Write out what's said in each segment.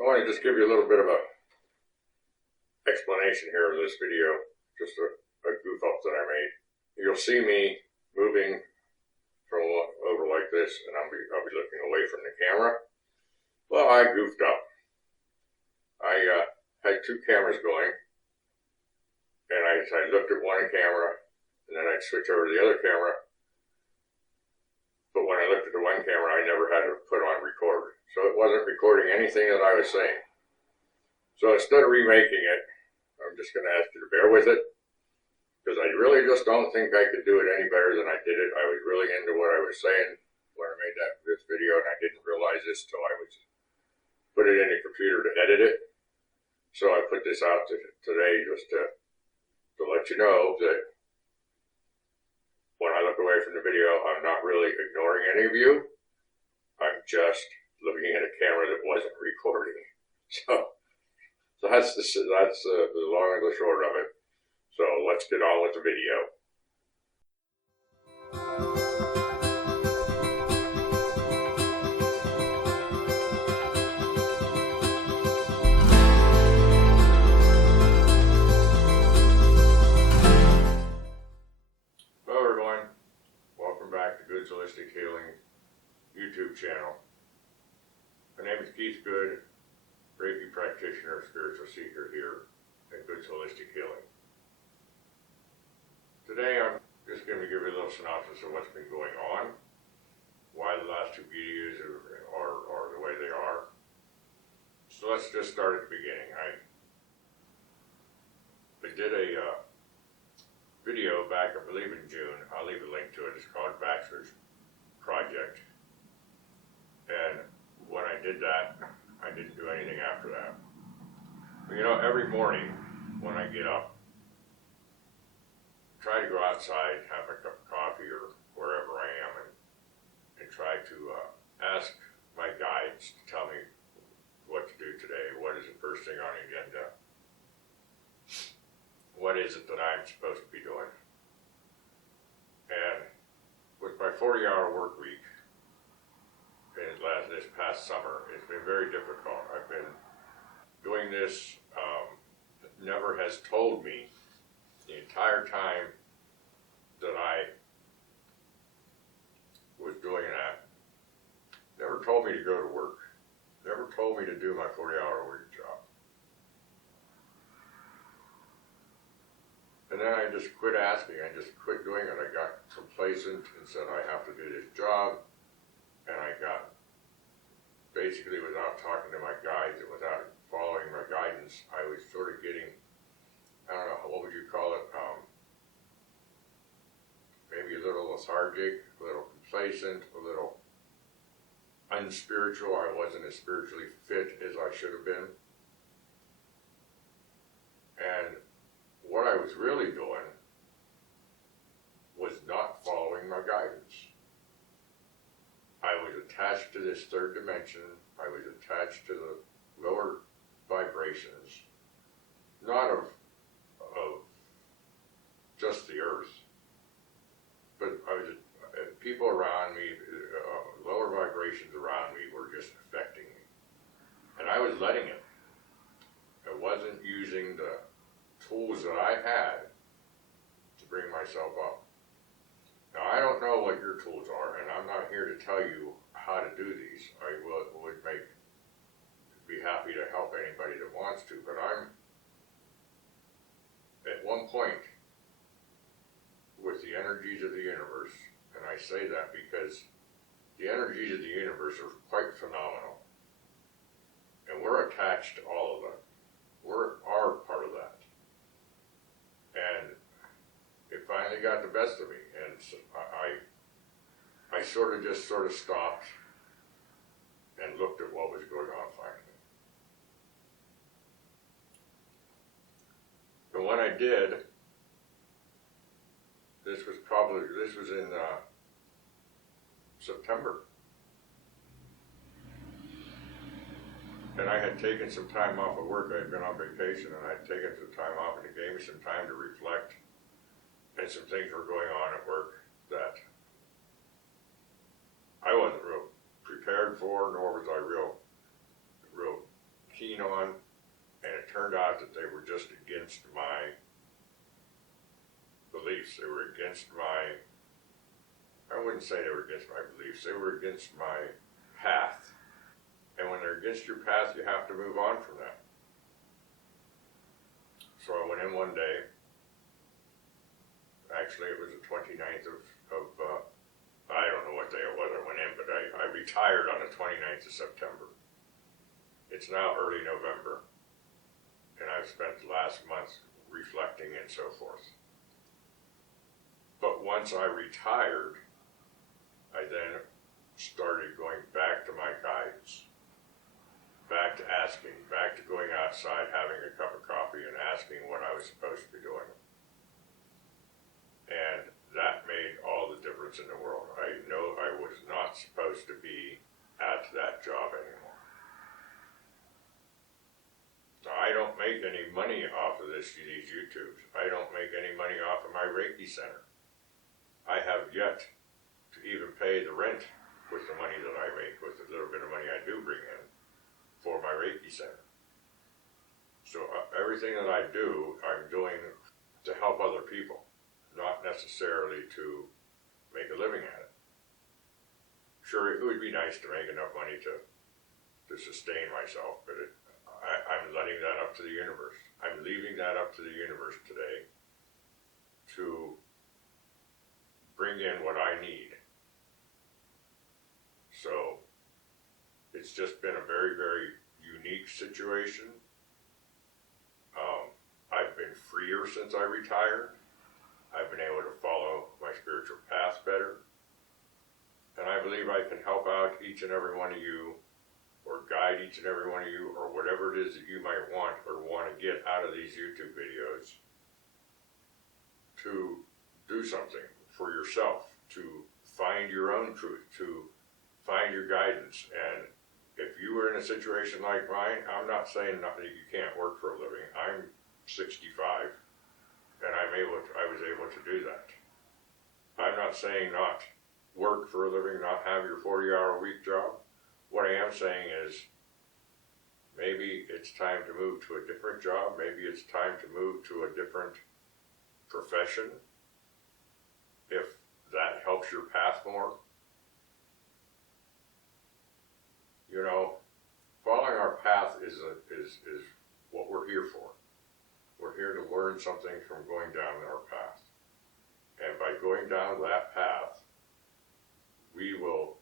I want to just give you a little bit of a explanation here of this video, just a goof up that I made. You'll see me moving from over like this, and I'll be looking away from the camera. Well, I goofed up. I had two cameras going, and I looked at one camera, and then I'd switch over to the other camera. But when I looked at the one camera, I never had to put on record. So it wasn't recording anything that I was saying. So instead of remaking it, I'm just going to ask you to bear with it, because I really just don't think I could do it any better than I did it. I was really into what I was saying when I made this video, and I didn't realize this till I was put it in the computer to edit it. So I put this out today just to let you know that when I look away from the video, I'm not really ignoring any of you. I'm just looking at a camera that wasn't recording. So that's the long and the short of it. So let's get on with the video. Hello everyone, welcome back to Good's Holistic Healing YouTube channel. My name is Keith Good, Reiki practitioner, spiritual seeker here at Good's Holistic Healing. Today I'm just going to give you a little synopsis of what's been going on, why the last two videos are the way they are. So let's just start at the beginning. I did a video back, I believe in June. I'll leave a link to it. It's called Bachelor's Project. And when I did that, I didn't do anything after that. But you know, every morning when I get up, try to go outside, have a cup of coffee or wherever I am, and try to ask my guides to tell me what to do today. What is the first thing on the agenda? What is it that I'm supposed to be doing? And with my 40-hour work week this past summer, it's been very difficult. I've been doing this, never has told me the entire time that I was doing that, never told me to go to work, never told me to do my 40-hour week job. And then I just quit asking, I just quit doing it. I got complacent and said I have to do this job, and I got, basically without talking to my guides and without following my guidance, I was sort of getting, I don't know, what would you call it, maybe a little lethargic, a little complacent, a little unspiritual. I wasn't as spiritually fit as I should have been. And what I was really doing was not following my guidance. I was attached to this third dimension. I was attached to the lower vibrations, not of just the earth, but people around me, lower vibrations around me were just affecting me. And I was letting it. I wasn't using the tools that I had to bring myself up. Now, I don't know what your tools are, and I'm not here to tell you how to do these. I would be happy to help anybody that wants to, but I'm at one point with the energies of the universe, and I say that because the energies of the universe are quite phenomenal, and we're attached to all of them. We're part of that. And it finally got the best of me, and so I sort of stopped and looked at what was going on finally. And when I did, this was in September. And I had taken some time off of work. I had been on vacation, and I had taken some time off, and it gave me some time to reflect. And some things were going on at work that I wasn't real prepared for, nor was I real out that they were just against my beliefs. They were against my, I wouldn't say they were against my beliefs, they were against my path. And when they're against your path, you have to move on from that. So I went in one day, actually it was the 29th of I don't know what day it was I went in, but I retired on the 29th of September. It's now early November, and I've spent the last month reflecting and so forth. But once I retired, I then started going back to my guides, back to asking, back to going outside, having a cup of coffee and asking what I was supposed to be doing. And that made all the difference in the world. I know I was not supposed to be at that job anymore. Now, I don't make any money off of these YouTubes. I don't make any money off of my Reiki center. I have yet to even pay the rent with the money that I make, with the little bit of money I do bring in for my Reiki center. So everything that I do, I'm doing to help other people, not necessarily to make a living at it. Sure, it would be nice to make enough money to sustain myself, but I'm letting that up to the universe. I'm leaving that up to the universe today to bring in what I need. So it's just been a very, very unique situation. I've been freer since I retired. I've been able to follow my spiritual path better. And I believe I can help out each and every one of you, or guide each and every one of you, or whatever it is that you might want or want to get out of these YouTube videos, to do something for yourself, to find your own truth, to find your guidance. And if you were in a situation like mine, I'm not saying that you can't work for a living. I'm 65, and I was able to do that. I'm not saying not work for a living, not have your 40-hour-a-week job. What I am saying is maybe it's time to move to a different job. Maybe it's time to move to a different profession, if that helps your path more. You know, following our path is what we're here for. We're here to learn something from going down our path. And by going down that path, we will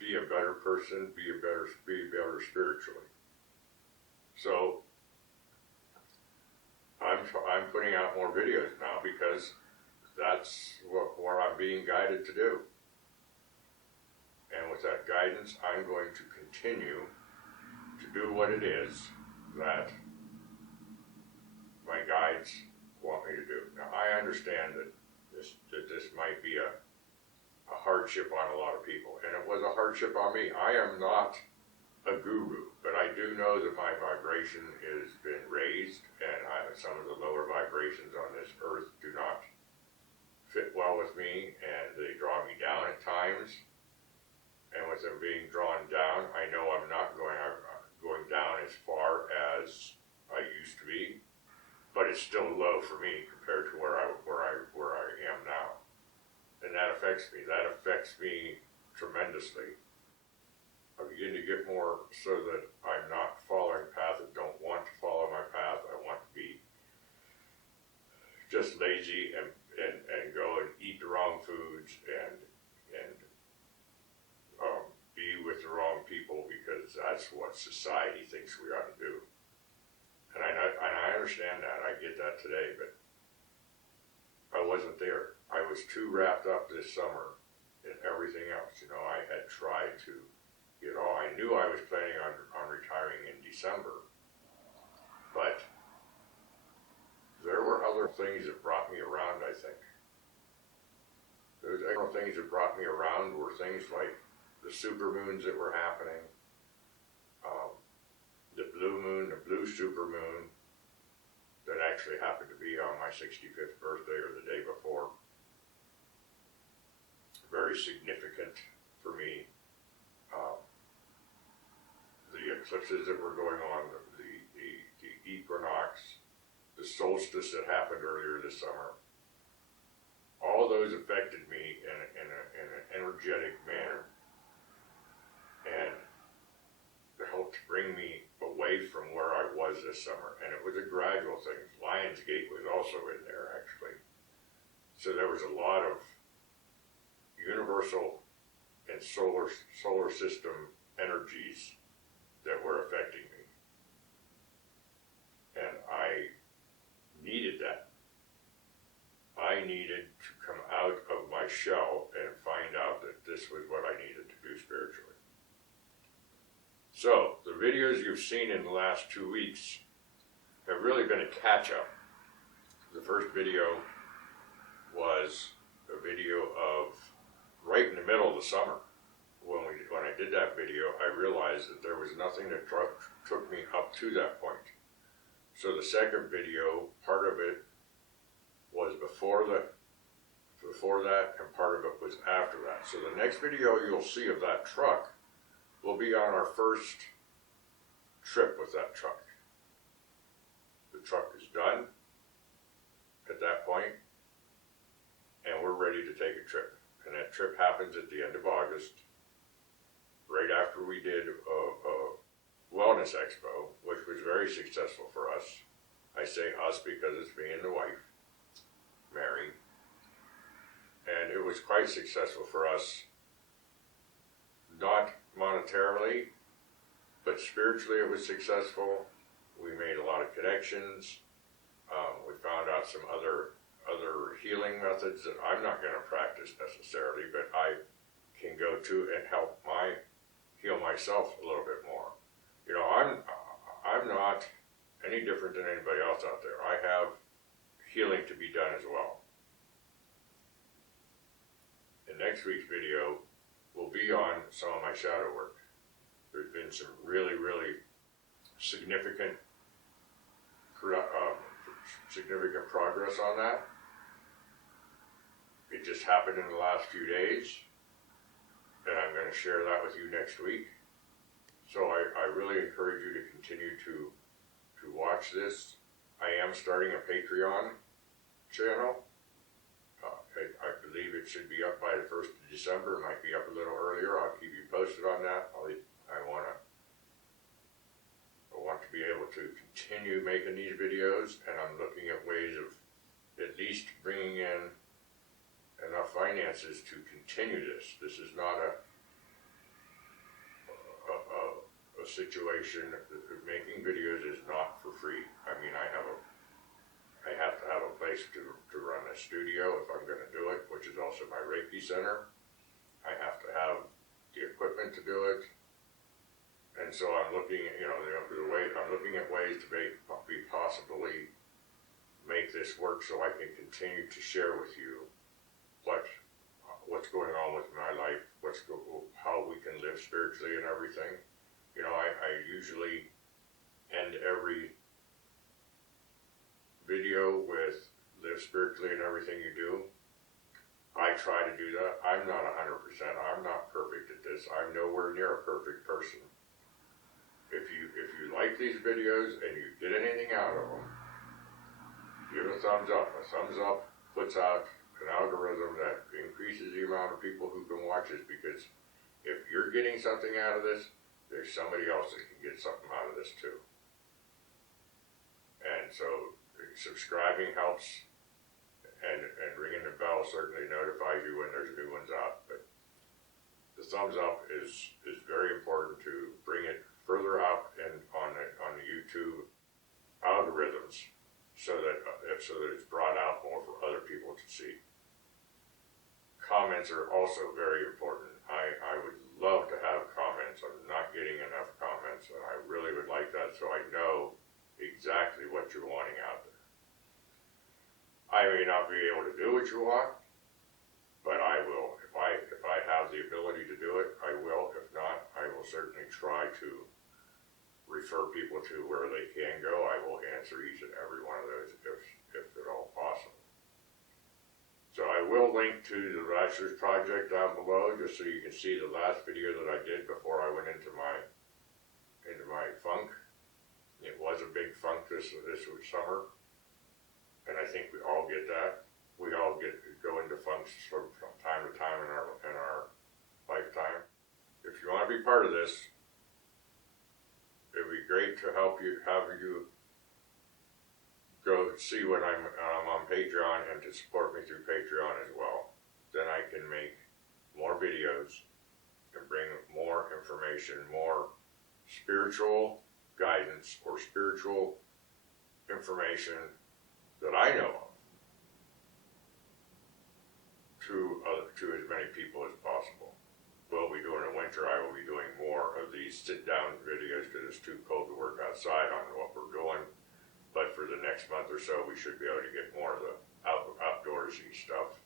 be a better person, be better spiritually. So I'm putting out more videos now because that's what I'm being guided to do. And with that guidance, I'm going to continue to do what it is that my guides want me to do. Now, I understand that this might be a hardship on a lot of people, and it was a hardship on me. I am not a guru, but I do know that my vibration has been raised, and some of the lower vibrations on this earth do not fit well with me, and they draw me down at times. And with them being drawn down, I know I'm not going down as far as I used to be, but it's still low for me compared to where I am now. And that affects me. That affects me tremendously. I begin to get more so that I'm not following paths that don't want to follow my path. I want to be just lazy and go and eat the wrong foods and be with the wrong people because that's what society thinks we ought to do. And I understand that. I get that today, but I wasn't there. I was too wrapped up this summer in everything else. You know, I had tried to get all. I knew I was planning on retiring in December, but there were other things that brought me around, I think. Those other things that brought me around were things like the supermoons that were happening, the blue moon, the blue supermoon, that actually happened to be on my 65th birthday or the day before. Very significant for me. The eclipses that were going on, the equinox, the solstice that happened earlier this summer. All those affected me in an energetic manner, and helped bring me away from where I was this summer. And it was a gradual thing. Lionsgate was also in there, actually. So there was a lot of universal and solar system energies that were affecting me. And I needed that. I needed to come out of my shell and find out that this was what I needed to do spiritually. So, the videos you've seen in the last 2 weeks have really been a catch-up. The first video was a video of right in the middle of the summer. When I did that video, I realized that there was nothing that took me up to that point. So the second video, part of it was before that, and part of it was after that. So the next video you'll see of that truck will be on our first trip with that truck. The truck is done at that point, and we're ready to take a trip. And that trip happens at the end of August, right after we did a wellness expo, which was very successful for us. I say us because it's me and the wife, Mary. And it was quite successful for us, not monetarily, but spiritually it was successful. We made a lot of connections. We found out some other healing methods that I'm not going to practice necessarily, but I can go to and help heal myself a little bit more. You know, I'm not any different than anybody else out there. I have healing to be done as well. The next week's video will be on some of my shadow work. There's been some really, really significant progress on that. It just happened in the last few days, and I'm going to share that with you next week. So I really encourage you to continue to watch this. I am starting a Patreon channel. I believe it should be up by the 1st of December. It might be up a little earlier. I'll keep you posted on that. I want to be able to continue making these videos, and I'm looking at ways of at least bringing in enough finances to continue this. This is not a situation. Making videos is not for free. I mean, I have to have a place to run a studio if I'm going to do it, which is also my Reiki center. I have to have the equipment to do it. And so I'm looking at, I'm looking at ways to possibly make this work so I can continue to share with you what's going on with my life, how we can live spiritually and everything. You know, I usually end every video with live spiritually in everything you do. I try to do that. I'm not 100%. I'm not perfect at this. I'm nowhere near a perfect person. If you like these videos and you get anything out of them, give a thumbs up. A thumbs up puts out an algorithm that increases the amount of people who can watch this, because if you're getting something out of this, there's somebody else that can get something out of this too. And so subscribing helps, and ringing the bell certainly notifies you when there's new ones out. But the thumbs up is very important to bring it further up and on the YouTube algorithms, so that it's brought out more for other people to see. Comments are also very important. I would love to have comments. I'm not getting enough comments, and I really would like that, so I know exactly what you're wanting out there. I may not be able to do what you want, but I will. If I have the ability to do it, I will. If not, I will certainly try to refer people to where they can go. I will answer each and every one of those if at all possible. So I will link to the Bachelor's project down below, just so you can see the last video that I did before I went into my funk. It was a big funk this summer, and I think we all get that. We all go into functions from time to time in our lifetime. If you want to be part of this, it'd be great to have you go see when I'm on Patreon and to support me through Patreon as well. Then I can make more videos and bring more information, more spiritual guidance or spiritual information that I know of to as many people as possible. We'll be doing in winter. I will be doing more of these sit-down videos because it's too cold to work outside on what we're doing. But for the next month or so, we should be able to get more of the outdoorsy stuff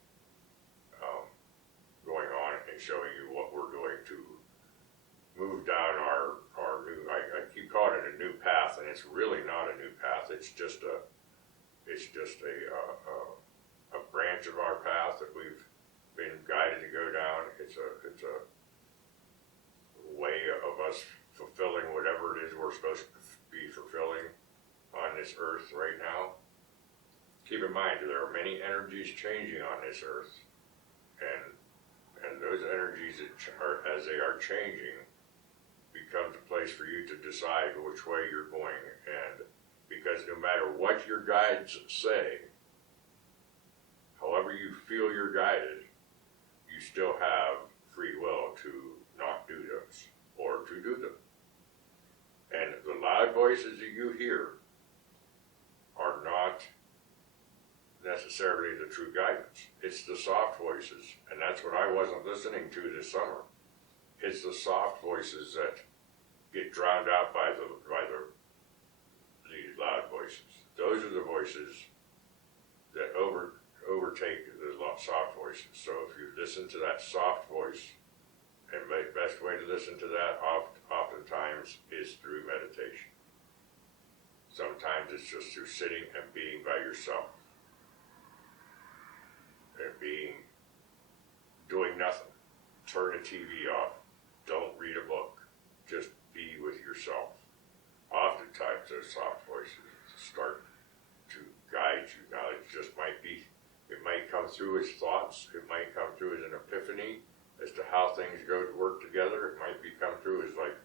going on and showing you what we're doing to move down our new. I keep calling it a new path, and it's really not a new path. It's just a branch of our path that we've been guided to go down. It's a way of us fulfilling whatever it is we're supposed to be fulfilling on this earth right now. Keep in mind, there are many energies changing on this earth, and those energies as they are changing becomes a place for you to decide which way you're going. And because no matter what your guides say, however you feel you're guided, you still have free will to not do those or to do them. And the loud voices that you hear are not necessarily the true guidance. It's the soft voices, and that's what I wasn't listening to this summer. It's the soft voices that get drowned out by the loud voices. Those are the voices that overtake the soft voices. So if you listen to that soft voice, and the best way to listen to that oftentimes is through meditation. Sometimes it's just through sitting and being by yourself. And doing nothing. Turn the TV off. Don't read a book. Just be with yourself. Oftentimes those soft voices start to guide you. Now it might come through as thoughts. It might come through as an epiphany as to how things go to work together. It might come through as like,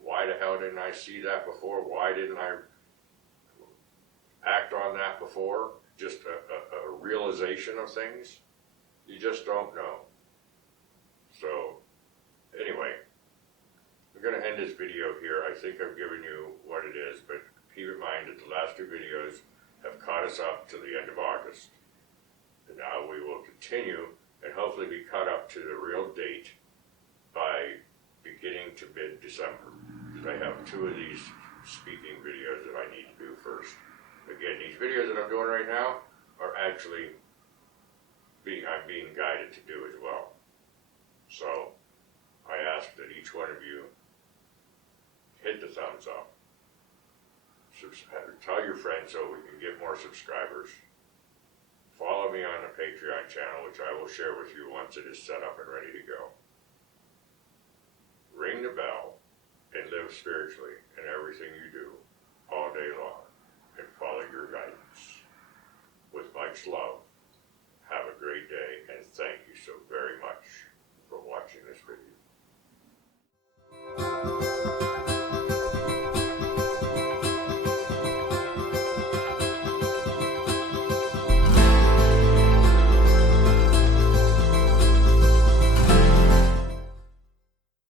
why the hell didn't I see that before? Why didn't I act on that before? Just a realization of things. You just don't know. So, anyway, I'm going to end this video here. I think I've given you what it is, but keep in mind that the last two videos have caught us up to the end of August. And now we will continue and hopefully be caught up to the real date by beginning to mid-December. Because I have two of these speaking videos that I need to do first. Again, these videos that I'm doing right now are actually I'm being guided to do as well. So I ask that each one of you hit the thumbs up. Tell your friends so we can get more subscribers. Follow me on the Patreon channel, which I will share with you once it is set up and ready to go. Ring the bell and live spiritually in everything you do all day long. And follow your guidance. With much love.